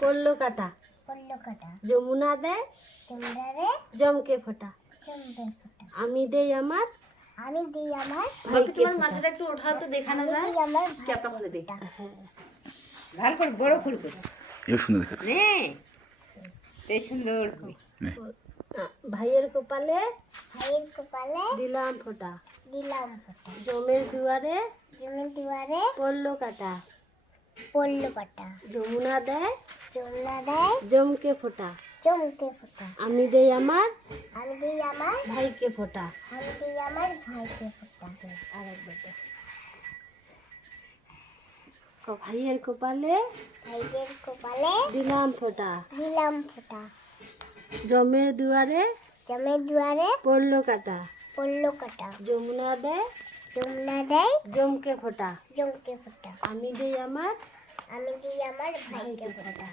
পড়লো কাটা যমুনা দেয় জমকে ফোঁটা আমি দেই আমার ভাইকে মাথাটা একটু ওঠাও তো দেখানো যায় ক্যাপটা খুলে দেই ভালো করে বড় করে কর এই সুন্দর দেখা নে এই সুন্দর ভাইয়ের কপালে দিলাম ফোঁটা জমের দুয়ারে পড়লো কাটা যমুনা দেয় জমকে ফোঁটা আমি দেই আমার ভাইকে ফোঁটা ভাইয়ের কপালে দিলাম ফোঁটা জমের দুয়ারে পড়লো কাটা যমুনা দেয় জমকে ফোঁটা আমি দেই আমার ভাইকে ফোঁটা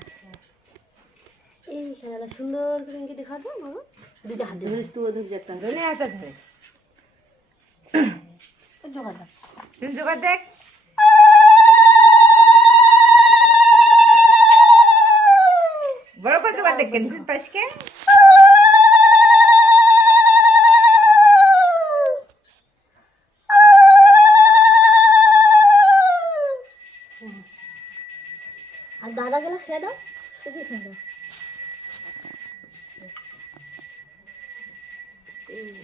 এই খেলাটা সুন্দর করে কি দেখা দাও মামা দুইটা হাত দিয়ে ধরিস তুইও ধরিস একটা ধরে আসা ধরে জোগাড় দাও তুই জোগাড় দেখ বড় করে জোগাড় দেখ কেন তুই পাশকে আর দাদা গেলে খেয়ে দাও খুবই সুন্দর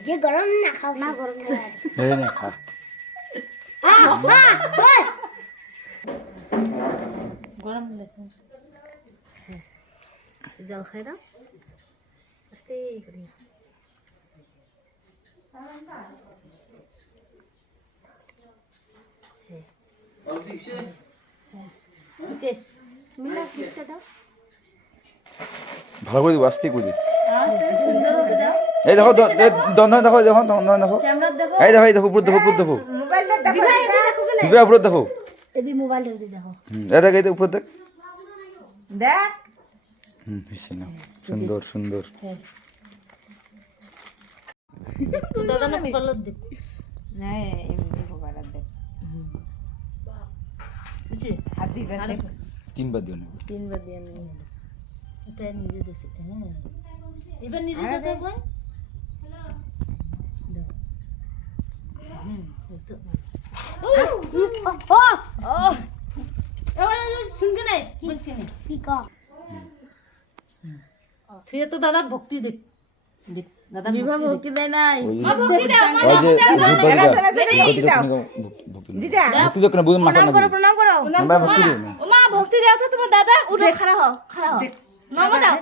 যে গরম না খাও না গরম এই না খা গরম জল খাই দাও আস্তে করে মিলা ফিটটা দাও ভালো করে দিব আস্তে করে দিব এই দেখো দন দেখো দেখো দেখো এই দেখো উপর দেখো মোবাইলটা দেখো বিভা উপর দেখো এদি মোবাইলটা দিয়ে দেখো এটা গাইতে উপর দেখ দেখ বেশি না সুন্দর দাদা না কলর দে না এমনি মোবাইল দেখ বুঝছি হাত দিবে দেখ তিনবার দিও না তিনবার দিয়ে নিয়ে এটা নিজে দিছি হ্যাঁ এবার নিজে দাও কই শুনকে নাই বুঝকে নাই তুই তো দাদা ভক্তি দেখ দাদা বিবাহ ভক্তি দেয় নাই ভক্তি দাও ভক্তি দেখ না বুঝ মাথা না প্রণাম করো ভক্তি দে মা ভক্তি দাও তো তোমার দাদা উঠে খাড়া হও নমো দাও